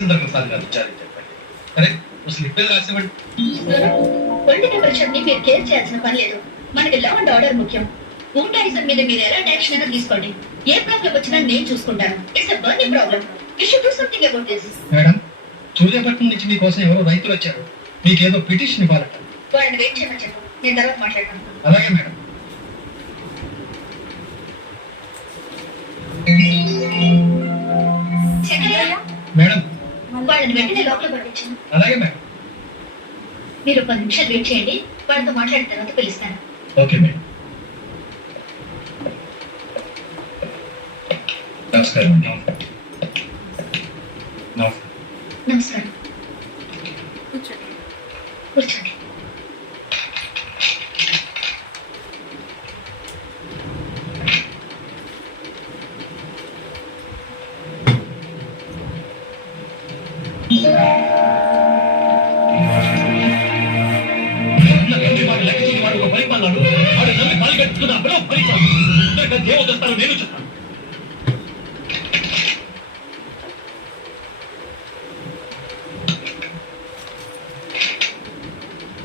ప్రసాద్ గారు విచారించి చెప్పండి. సరే స్లిప్ రాసివ్వండి. పొలిటికల్ ప్రెషర్ ని మీరు కేర్ చేయాల్సిన పని లేదు. మనకి లా అండ్ ఆర్డర్ ముఖ్యం. గూండాయిజం మీద మీరు ఎలాంటి యాక్షన్ అయినా తీసుకోండి. ఏ ప్రాబ్లం వచ్చినా నేను చూసుకుంటాను. It's a burning problem. You should do something about this. Madam, Suryapatnam నుంచి మీకోసం ఎవరో రైతులు వచ్చారు. మీకేదో పిటిషన్ ఇవ్వాలట. వాళ్ళని వెయిట్ చేయమని చెప్పు. నేను తర్వాత మాట్లాడతాను. అలాగే మేడం. మేడం, వాళ్ళని వెంటనే లోపల పంపించాను. అలాగే మేడం. మీరు 10 నిమిషాలు వెయిట్ చేయండి. వాళ్ళతో మాట్లాడిన తర్వాత పిలుస్తాను. Okay madam. నమస్కారం. నమస్కారం. కూర్చోండి.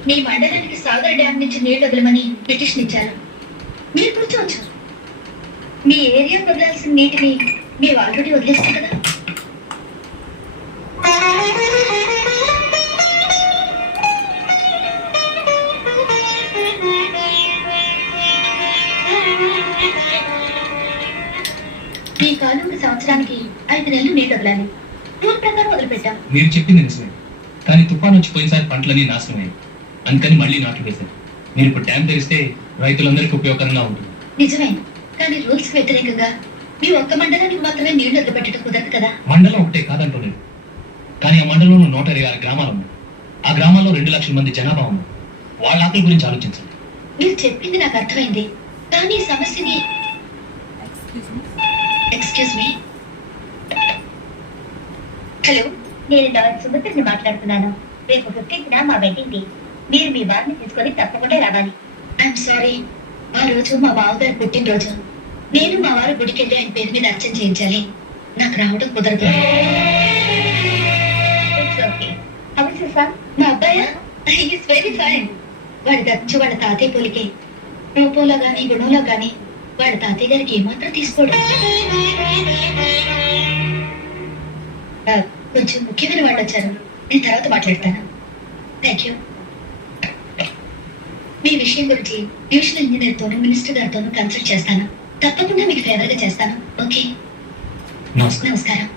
మీ మండలానికి సాగర్ డ్యామ్ నుంచి నీళ్లు వదలమని పిటిషన్ ఇచ్చారు. మీరు కూర్చోవచ్చు. మీ ఏరియా వదలాల్సిన నీటిని మీరు ఆల్రెడీ వదిలేస్తారు కదా. మీ కాలంలో సంవత్సరానికి 5 నెలలు నీటి వదలాలి. రూల్ ప్రకారం వదిలిపెట్టాం. మీరు చెప్పింది నిజమే, కానీ తుఫాను వచ్చి పోయినసారి పంటలన్నీ నాశనమయ్యాయి. అందుకని మళ్ళీ నాట్లు వేశారు. మీరు ఇప్పుడు డ్యామ్ తెరిస్తే రైతులందరికీ ఉపయోగకరంగా ఉంటుంది. నిజమే, కానీ రూల్స్ వ్యతిరేకంగా మీ ఒక్క మండలానికి మాత్రమే నీళ్లు వదిలిపెట్టడం కుదరదు కదా. మండలం ఒకటే కాదంటున్నాడు, కానీ ఆ మండలంలో 126 గ్రామాలు ఉన్నాయి. ఆ గ్రామాల్లో 2 లక్షల మంది జనాభా ఉన్నారు. వాళ్ళ ఆకలి గురించి ఆలోచించండి. మీరు చెప్పింది నాకు అర్థమైంది, కానీ ఈ సమస్యని ఎక్స్క్యూజ్ మీ. హలో, నేను డాక్టర్ సుభద్రని మాట్లాడుతున్నాను. రేపు 15న మా వెడ్డింగ్ డే. మీరు మీ వారిని తీసుకొని తప్పకుండా రావాలి. ఐఎమ్ సారీ, ఆ రోజు మా బావగారు పుట్టినరోజు. నేను మా వారు గుడికెళ్ళి ఆయన పేరు మీద అర్చన చేయించాలి. నాకు రావడం కుదరదు. మా అబ్బాయా? Is very fine. వాడి ఖర్చు వాళ్ళ తాతయ్య పోలికే. రూపంలో గాని గుణంలో గాని వాడి తాతయ్య గారికి ఏమాత్రం తీసుకోడు. కొంచెం ముఖ్యమైన వాళ్ళు వచ్చారు. నేను తర్వాత మాట్లాడతాను. Thank you. మీ విషయం గురించి డివిజనల్ ఇంజనీర్ తోను మినిస్టర్ గారితోనూ కన్సల్ట్ చేస్తాను. తప్పకుండా మీకు ఫేవర్ గా చేస్తాను. ఓకే, నమస్కారం.